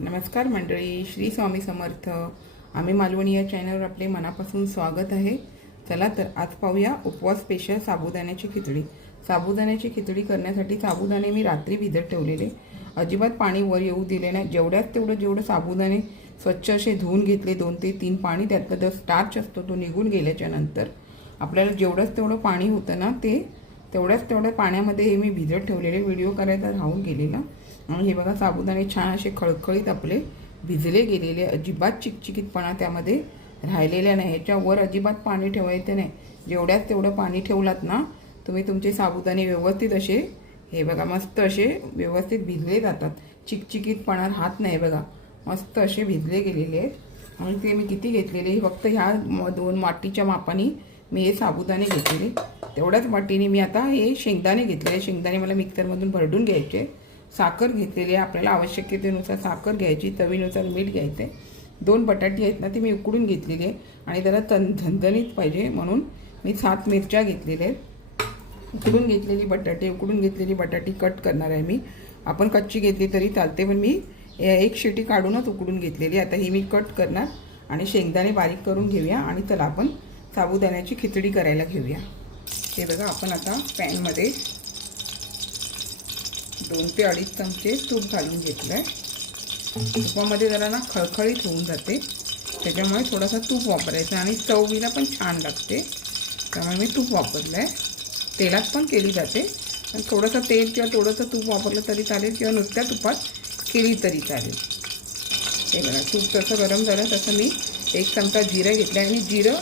नमस्कार मंडळी श्री स्वामी समर्थ. आम्ही मालवणी या चॅनलवर आपले मनापासून स्वागत आहे. चला तर आज पाहूया उपवास स्पेशल साबुदाण्याची खिचडी. साबुदाण्याची खिचडी करण्यासाठी साबुदाणे मी रात्री भिजत ठेवलेले. अजिबात पाणी वर येऊ दिले नाही. जेवढ्यात तेवढं जेवढं साबुदाणे स्वच्छ असे धुवून घेतले दोन ते तीन पाणी त्यातला जो स्टार्च असतो तो निघून गेल्याच्यानंतर. आपल्याला जेवढंच तेवढं पाणी होतं ना ते तेवढ्याच तेवढ्या पाण्यामध्ये हे मी भिजत ठेवलेले. व्हिडिओ करायचा राहून गेलेला. हे बघा साबुदाणे छान असे खळखळीत आपले भिजले गेलेले अजिबात चिकचिकीतपणा त्यामध्ये राहिलेल्या नाही. ह्याच्यावर अजिबात पाणी ठेवायचं नाही. जेवढ्यात तेवढं पाणी ठेवलात ना तुम्ही तुमचे साबुदाणे व्यवस्थित असे हे बघा मस्त असे व्यवस्थित भिजले जातात. चिकचिकीतपणा राहत नाही बघा. मस्त असे भिजले गेलेले आहेत. आणि ते मी किती घेतलेले फक्त ह्या म- दोन वाटीच्या मापाने मी हे साबुदाणे घेतलेले. तेवढ्याच वाटीने मी आता हे शेंगदाणे घेतलेले. शेंगदाणे मला मिक्सरमधून भरडून घ्यायचे. साखर घेतलेली आहे. आपल्याला आवश्यकतेनुसार साखर घ्यायची चवीनुसार मीठ घ्यायचं. आहे दोन बटाटी आहेत ना ती मी उकडून घेतलेली आहे. आणि त्याला तन झणझणीत पाहिजे म्हणून मी सात मिरच्या घेतलेल्या आहेत. उकडून घेतलेली बटाटे उकडून घेतलेली बटाटी कट करणार आहे मी. आपण कच्ची घेतली तरी चालते पण मी ए- एक शेटी काढूनच उकडून घेतलेली आता ही मी कट करणार आणि शेंगदाणे बारीक करून घेऊया आणि चला आपण साबुदाण्याची खिचडी करायला घेऊया. हे बघा आपण आता पॅनमध्ये दोन ते अडीच चमचे तूप घालून घेतलं आहे तुपामध्ये जरा ना खळखळीत होऊन जाते. त्याच्यामुळे थोडासा तूप वापरायचं आणि चवीला पण छान लागते. त्यामुळे मी तूप वापरलं आहे तेलात पण केली जाते. पण थोडंसं तेल किंवा थोडंसं तूप वापरलं तरी चालेल किंवा नुसत्या तुपात केली तरी चालेल. हे बघा तूप जसं गरम झालं तसं मी एक चमचा जिरं घेतलं आणि जिरं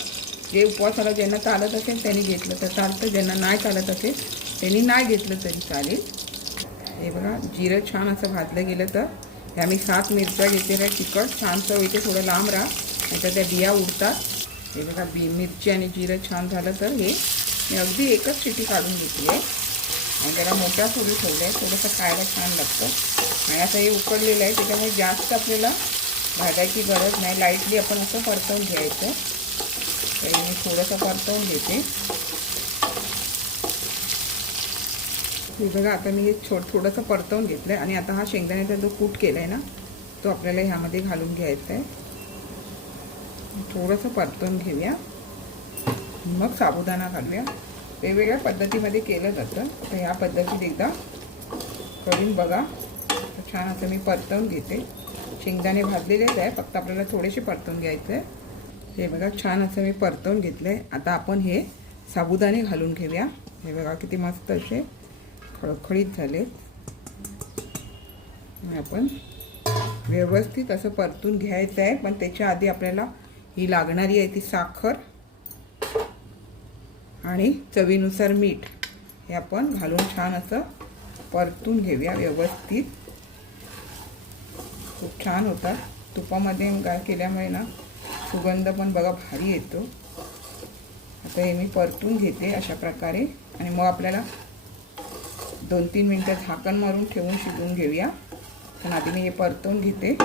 जे उपवासाला ज्यांना चालत असेल त्यांनी घेतलं तर चालतं ज्यांना नाही चालत असेल त्यांनी नाही घेतलं तरी चालेल. हे बघा जिरं छान असं भाजलं गेलं तर. ह्या मी सात मिरच्या घेतलेल्या तिखट छान चव इथे थोडं लांब राहा. नाहीतर त्या बिया उडतात. हे बघा बी मिरची आणि जिरं छान झालं तर हे. मी अगदी एकच शिटी काढून घेतली आहे. आणि त्याला मोठ्या सुरू ठेवलं आहे थोडंसं खायला छान लागतं. आणि आता हे उकडलेलं आहे. त्याच्यामुळे जास्त आपल्याला भाजायची गरज नाही. लाईटली आपण असं परतवून घ्यायचं. तर मी थोडंसं परतवून घेते. हे बघा आता मी हे छो थोडंसं परतवून घेतलं आहे आणि आता हा शेंगदाण्याचा जो कूट केला आहे ना तो आपल्याला ह्यामध्ये घालून घ्यायचा आहे थोडंसं परतवून घेऊया. मग साबुदाणा घालूया. वेगवेगळ्या पद्धतीमध्ये केलं जातं. तर ह्या पद्धतीत एकदा करून बघा. छान असं मी परतवून घेते. शेंगदाणे भाजलेलेच आहे फक्त आपल्याला थोडेसे परतवून घ्यायचं आहे हे बघा छान असं मी परतवून घेतलं आहे आता आपण हे साबुदाणे घालून घेऊया. हे बघा किती मस्त असे खळखळीत झाले. आपण व्यवस्थित असं परतून घ्यायचं आहे पण त्याच्या आधी आपल्याला ही लागणारी आहे ती साखर आणि चवीनुसार मीठ हे आपण घालून छान असं परतून घेऊया व्यवस्थित. खूप छान होतात तुपामध्ये गाय केल्यामुळे ना सुगंध पण बघा भारी येतो. आता हे मी परतून घेते अशा प्रकारे. आणि मग आपल्याला दोन तीन मिनटं झाकण मारून ठेवून शिजवून घेऊया. पण आधी मी हे परतवून घेते.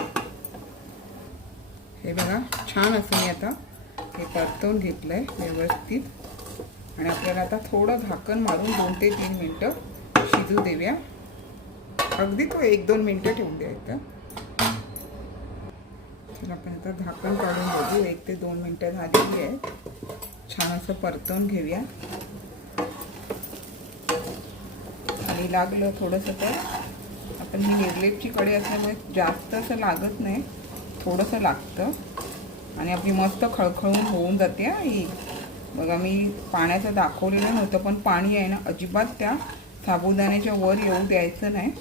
हे बघा छान असं मी आता हे परतवून घेतलं आहे व्यवस्थित. आणि आपल्याला आता थोडं झाकण मारून दोन ते तीन मिनटं शिजू देऊया. अगदी तो एक दोन मिनटं ठेवून द्यायचं. तर आपण आता झाकण काढून बघू. एक ते दोन मिनटं झालेली आहे. छान असं परतवून घेऊया. पाणी लागलं थोडंसं तर. आपण ही निर्लेपची कढई असल्यामुळे जास्त असं लागत नाही. थोडंसं लागतं. आणि आपली मस्त खळखळून होऊन जाते ही बघा मी पाण्याचं दाखवलेलं नव्हतं पण पाणी आहे ना अजिबात त्या साबुदाण्याच्या वर येऊ द्यायचं नाही.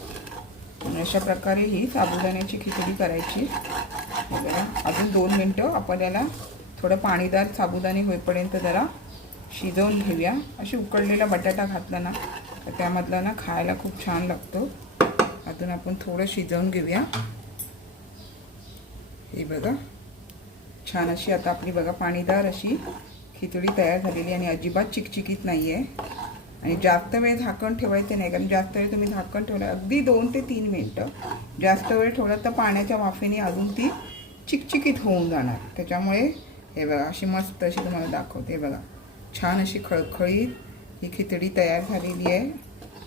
आणि अशा प्रकारे ही साबुदाण्याची खिचडी करायची. हे बघा अजून दोन मिनटं आपण याला थोडं पाणीदार साबुदाणे होईपर्यंत जरा शिजवून घेऊया. अशी उकडलेला बटाटा घातला ना तर त्यामधला ना खायला खूप छान लागतो. अजून आपण थोडं शिजवून घेऊया. हे बघा. छान अशी आता आपली बघा पाणीदार अशी खिचडी तयार झालेली आणि अजिबात चिकचिकीत नाही आहे आणि जास्त वेळ झाकण ठेवायचं नाही कारण जास्त वेळ तुम्ही झाकण ठेवलं अगदी दोन ते तीन मिनटं. जास्त वेळ ठेवलं तर पाण्याच्या वाफेने अजून ती चिकचिकीत होऊन जाणार. त्याच्यामुळे हे बघा अशी मस्त अशी तुम्हाला दाखवते. हे बघा. छान अशी खळखळीत ही खिचडी तयार झालेली आहे.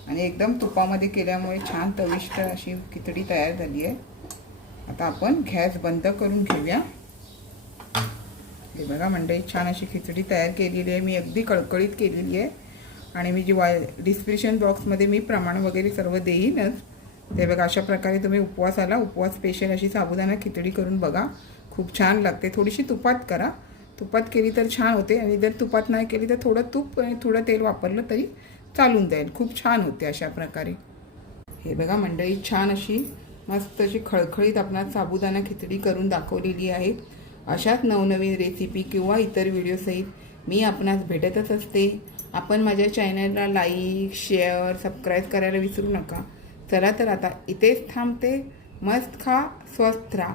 आणि एकदम तुपामध्ये केल्यामुळे छान तविष्ट अशी खिचडी तयार झाली आहे. आता आपण गॅस बंद करून घेऊया. हे बघा मंडळी छान अशी खिचडी तयार केलेली आहे. मी अगदी कळकळीत केलेली आहे. आणि मी जी वा डिस्क्रिप्शन बॉक्समध्ये मी प्रमाण वगैरे सर्व देईनच. ते बघा अशा प्रकारे तुम्ही उपवासाला उपवास स्पेशल अशी साबुदाणा खिचडी करून बघा. खूप छान लागते. थोडीशी तुपात करा. तुपात केली तर छान होते आणि जर तुपात नाही केली तर थोडं तूप आणि थोडं तेल वापरलं तरी चालून जाईल. खूप छान होते अशा प्रकारे. हे बघा मंडळी छान अशी मस्त अशी खळखळीत आपणास साबुदाणा खिचडी करून दाखवलेली आहे. अशाच नवनवीन रेसिपी किंवा इतर व्हिडिओसहित मी आपणास भेटतच असते. आपण माझ्या चॅनलला लाईक शेअर सबस्क्राईब करायला विसरू नका. चला तर आता इथेच थांबते. मस्त खा स्वस्थ राहा.